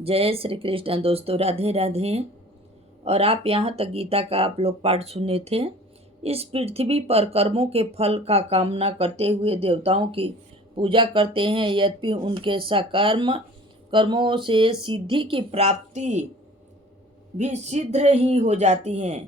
जय श्री कृष्ण दोस्तों, राधे राधे। और आप यहाँ तक गीता का आप लोग पाठ सुने थे। इस पृथ्वी पर कर्मों के फल का कामना करते हुए देवताओं की पूजा करते हैं, यद्यपि उनके सकर्म कर्मों से सिद्धि की प्राप्ति भी शीघ्र ही हो जाती है,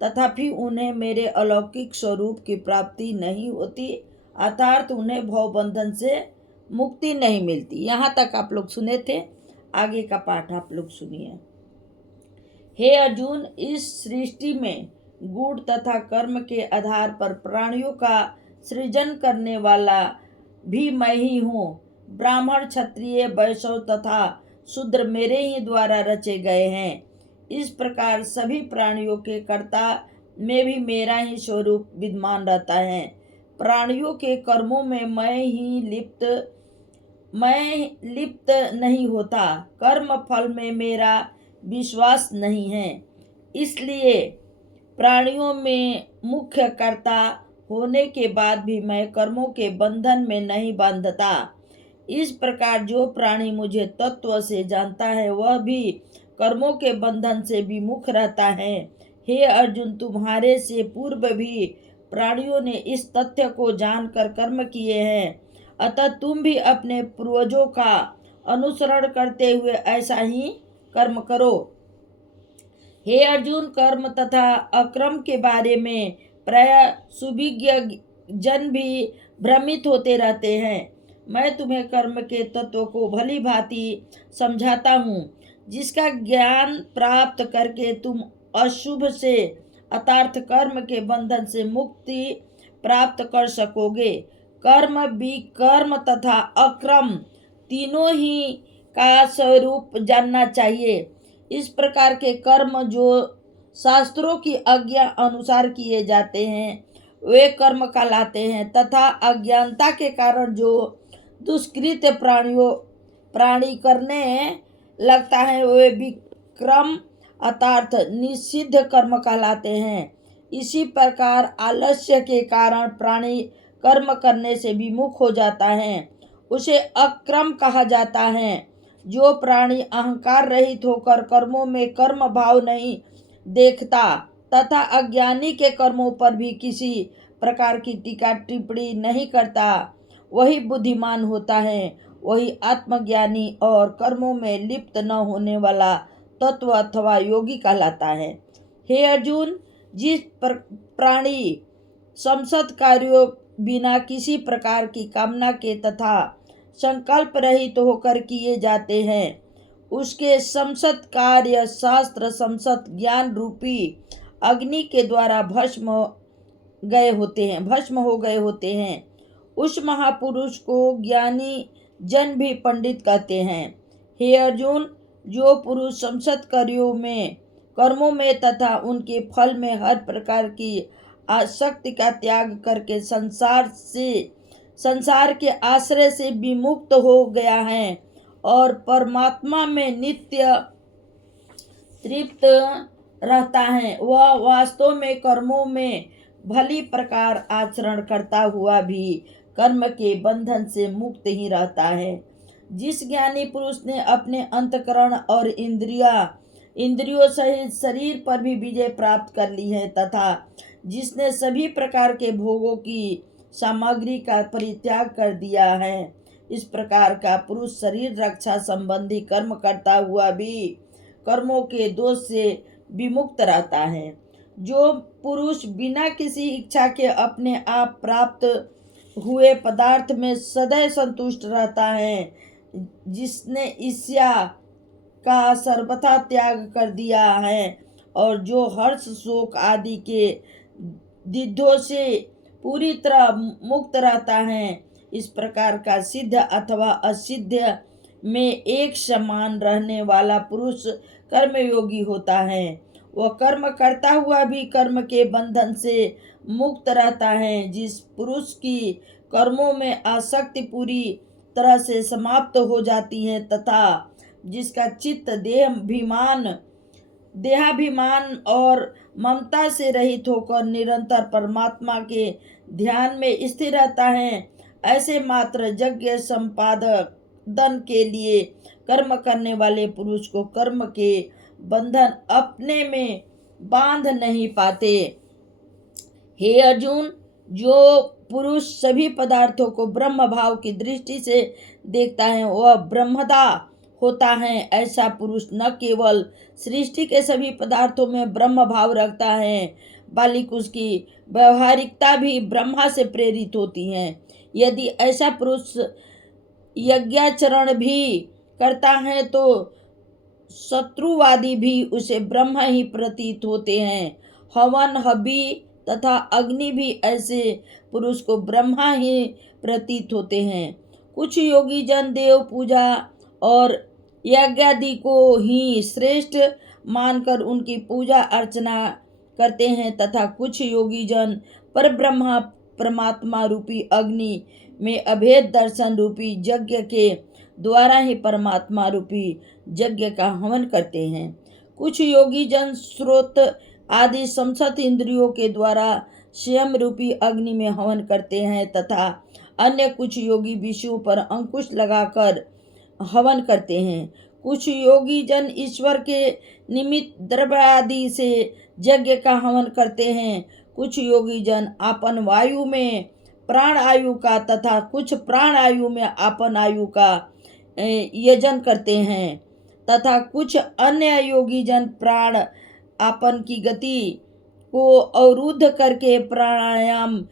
तथापि उन्हें मेरे अलौकिक स्वरूप की प्राप्ति नहीं होती, अर्थात उन्हें भवबंधन से मुक्ति नहीं मिलती। यहाँ तक आप लोग सुने थे, आगे का पाठ आप लोग सुनिए। हे अर्जुन, इस सृष्टि में गुण तथा कर्म के आधार पर प्राणियों का सृजन करने वाला भी मैं ही हूँ। ब्राह्मण, क्षत्रिय, वैश्य तथा शूद्र मेरे ही द्वारा रचे गए हैं। इस प्रकार सभी प्राणियों के कर्ता में भी मेरा ही स्वरूप विद्यमान रहता है। प्राणियों के कर्मों में मैं लिप्त नहीं होता। कर्म फल में मेरा विश्वास नहीं है, इसलिए प्राणियों में मुख्य कर्ता होने के बाद भी मैं कर्मों के बंधन में नहीं बांधता। इस प्रकार जो प्राणी मुझे तत्व से जानता है, वह भी कर्मों के बंधन से विमुख रहता है। हे अर्जुन, तुम्हारे से पूर्व भी प्राणियों ने इस तथ्य को जानकर कर्म किए हैं, अतः तुम भी अपने पूर्वजों का अनुसरण करते हुए ऐसा ही कर्म करो। हे अर्जुन, कर्म तथा अकर्म के बारे में प्राय सुविज्ञ जन भी भ्रमित होते रहते हैं। मैं तुम्हें कर्म के तत्व को भली भांति समझाता हूँ, जिसका ज्ञान प्राप्त करके तुम अशुभ से अर्थात कर्म के बंधन से मुक्ति प्राप्त कर सकोगे। कर्म, विकर्म तथा अकर्म तीनों ही का स्वरूप जानना चाहिए। इस प्रकार के कर्म जो शास्त्रों की आज्ञा अनुसार किए जाते हैं, वे कर्म कहलाते हैं, तथा अज्ञानता के कारण जो दुष्कृत प्राणी करने लगता है, वे विक्रम अर्थात निषिद्ध कर्म कहलाते हैं। इसी प्रकार आलस्य के कारण प्राणी कर्म करने से विमुख हो जाता है, उसे अक्रम कहा जाता है। जो प्राणी अहंकार रहित होकर कर्मों में कर्म भाव नहीं देखता तथा अज्ञानी के कर्मों पर भी किसी प्रकार की टीका टिप्पणी नहीं करता, वही बुद्धिमान होता है, वही आत्मज्ञानी और कर्मों में लिप्त न होने वाला तत्व अथवा योगी कहलाता है। हे अर्जुन, जिस प्राणी समसत कार्यों बिना किसी प्रकार की कामना के तथा संकल्प रहित होकर किए जाते हैं, उसके समसत कार्य शास्त्र समसत ज्ञान रूपी अग्नि के द्वारा भस्म हो गए होते हैं। उस महापुरुष को ज्ञानी जन भी पंडित कहते हैं। हे अर्जुन, जो पुरुष समसत कर्मों में तथा उनके फल में हर प्रकार की आसक्ति का त्याग करके संसार के आश्रय से विमुक्त हो गया है और परमात्मा में नित्य तृप्त रहता है, वह वास्तव में कर्मों में भली प्रकार आचरण करता हुआ भी कर्म के बंधन से मुक्त ही रहता है। जिस ज्ञानी पुरुष ने अपने अंतकरण और इंद्रियों सहित शरीर पर भी विजय प्राप्त कर ली है तथा जिसने सभी प्रकार के भोगों की सामग्री का परित्याग कर दिया है, इस प्रकार का पुरुष शरीर रक्षा संबंधी कर्म करता हुआ भी कर्मों के दोष से विमुक्त रहता है। जो पुरुष बिना किसी इच्छा के अपने आप प्राप्त हुए पदार्थ में सदैव संतुष्ट रहता है, जिसने ईर्ष्या का सर्वथा त्याग कर दिया है और जो हर्ष शोक आदि के द्वंद्वों से पूरी तरह मुक्त रहता है, इस प्रकार का सिद्ध अथवा असिद्ध में एक समान रहने वाला पुरुष कर्मयोगी होता है। वह कर्म करता हुआ भी कर्म के बंधन से मुक्त रहता है। जिस पुरुष की कर्मों में आसक्ति पूरी तरह से समाप्त हो जाती है तथा जिसका चित्त देहाभिमान और ममता से रहित होकर निरंतर परमात्मा के ध्यान में स्थिर रहता है, ऐसे मात्र यज्ञ संपादन के लिए कर्म करने वाले पुरुष को कर्म के बंधन अपने में बांध नहीं पाते। हे अर्जुन, जो पुरुष सभी पदार्थों को ब्रह्म भाव की दृष्टि से देखता है वह ब्रह्मदा होता है। ऐसा पुरुष न केवल सृष्टि के सभी पदार्थों में ब्रह्म भाव रखता है बल्कि उसकी व्यवहारिकता भी ब्रह्मा से प्रेरित होती है। यदि ऐसा पुरुष यज्ञाचरण भी करता है तो शत्रुवादी भी उसे ब्रह्म ही प्रतीत होते हैं। हवन हबी तथा अग्नि भी ऐसे पुरुष को ब्रह्मा ही प्रतीत होते हैं। कुछ योगी जन देव पूजा और यज्ञादि को ही श्रेष्ठ मानकर उनकी पूजा अर्चना करते हैं तथा कुछ योगी जन परब्रह्मा परमात्मा रूपी अग्नि में अभेद दर्शन रूपी यज्ञ के द्वारा ही परमात्मा रूपी यज्ञ का हवन करते हैं। कुछ योगी जन स्रोत आदि संसत इंद्रियों के द्वारा स्वयं रूपी अग्नि में हवन करते हैं तथा अन्य कुछ योगी विषयों पर अंकुश लगाकर हवन करते हैं। कुछ योगी जन ईश्वर के निमित्त द्रव्य आदि से यज्ञ का हवन करते हैं। कुछ योगी जन आपन वायु में प्राण आयु का तथा कुछ प्राण आयु में आपन आयु का यजन करते हैं तथा कुछ अन्य योगी जन प्राण आपन की गति को अवरुद्ध करके प्राणायाम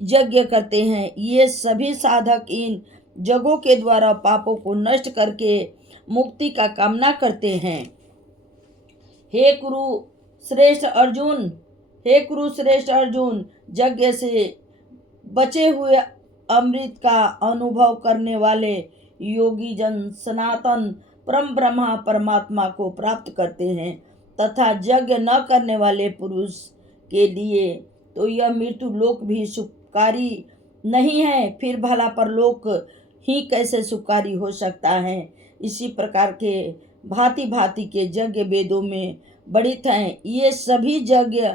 यज्ञ करते हैं। ये सभी साधक इन जगों के द्वारा पापों को नष्ट करके मुक्ति का कामना करते हैं। हे कुरु श्रेष्ठ अर्जुन, यज्ञ से बचे हुए अमृत का अनुभव करने वाले योगी जन सनातन परम ब्रह्मा परमात्मा को प्राप्त करते हैं तथा यज्ञ न करने वाले पुरुष के लिए तो यह मृत्यु लोक भी सुखकारी नहीं है। फिर भला परलोक ही कैसे सुखकारी हो सकता है। इसी प्रकार के भांति भांति के यज्ञ वेदों में वर्णित हैं। ये सभी यज्ञ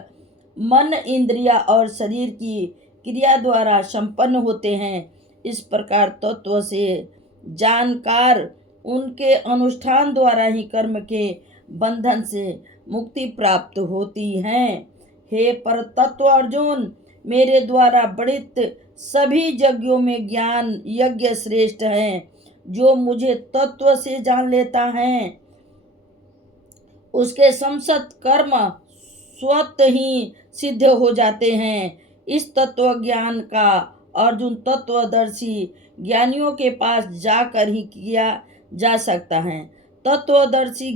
मन इंद्रिया और शरीर की क्रिया द्वारा संपन्न होते हैं। इस प्रकार तत्व से जानकार उनके अनुष्ठान द्वारा ही कर्म के बंधन से मुक्ति प्राप्त होती है। हे पर तत्व अर्जुन, मेरे द्वारा वर्णित सभी यज्ञों में ज्ञान यज्ञ श्रेष्ठ है। जो मुझे तत्व से जान लेता है उसके समस्त कर्म स्वतः ही सिद्ध हो जाते हैं। इस तत्व ज्ञान का अर्जुन तत्वदर्शी ज्ञानियों के पास जाकर ही किया जा सकता है। तत्वदर्शी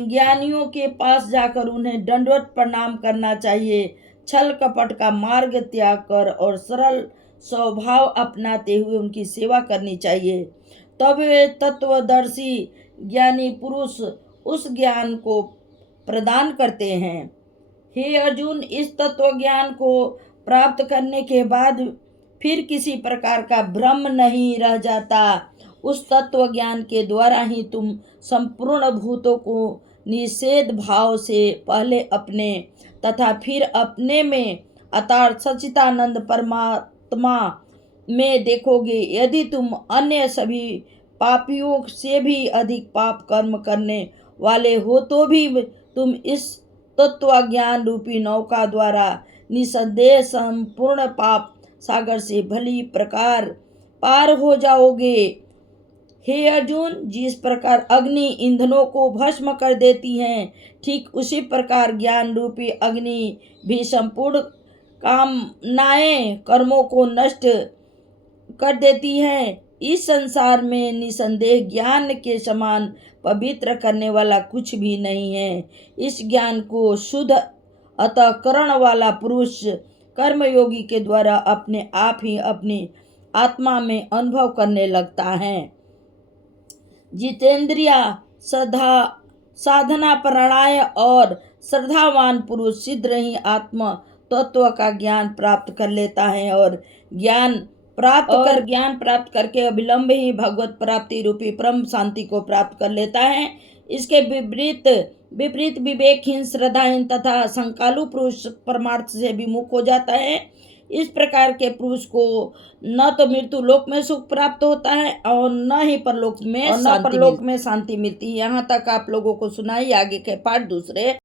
ज्ञानियों के पास जाकर उन्हें दंडवत प्रणाम करना चाहिए। छल कपट का मार्ग त्याग कर और सरल स्वभाव अपनाते हुए उनकी सेवा करनी चाहिए। तब वे तत्वदर्शी ज्ञानी पुरुष उस ज्ञान को प्रदान करते हैं। हे अर्जुन, इस तत्व ज्ञान को प्राप्त करने के बाद फिर किसी प्रकार का भ्रम नहीं रह जाता। उस तत्व ज्ञान के द्वारा ही तुम संपूर्ण भूतों को निषेध भाव से पहले अपने तथा फिर अपने में अर्थात सच्चिदानंद परमात्मा में देखोगे। यदि तुम अन्य सभी पापियों से भी अधिक पाप कर्म करने वाले हो तो भी तुम इस तत्व ज्ञान रूपी नौका द्वारा निसंदेह संपूर्ण पाप सागर से भली प्रकार पार हो जाओगे। हे अर्जुन, जिस प्रकार अग्नि ईंधनों को भस्म कर देती है, ठीक उसी प्रकार ज्ञान रूपी अग्नि भी संपूर्ण कामनाएं कर्मों को नष्ट कर देती है। इस संसार में निसंदेह ज्ञान के समान पवित्र करने वाला कुछ भी नहीं है। इस ज्ञान को शुद्ध अंतःकरण वाला पुरुष कर्मयोगी के द्वारा अपने आप ही अपनी आत्मा में अनुभव करने लगता है। जितेंद्रिया साधना परायण और श्रद्धावान पुरुष शीघ्र ही आत्म तत्व का ज्ञान प्राप्त कर लेता है और ज्ञान प्राप्त करके अविलंब ही भगवत प्राप्ति रूपी परम शांति को प्राप्त कर लेता है। इसके विपरीत विवेकहीन श्रद्धाहीन तथा संकालु पुरुष परमार्थ से विमुख हो जाता है। इस प्रकार के पुरुष को न तो मृत्यु लोक में सुख प्राप्त होता है और न ही परलोक में शांति मिलती है। यहाँ तक आप लोगों को सुनाई, आगे के पाठ दूसरे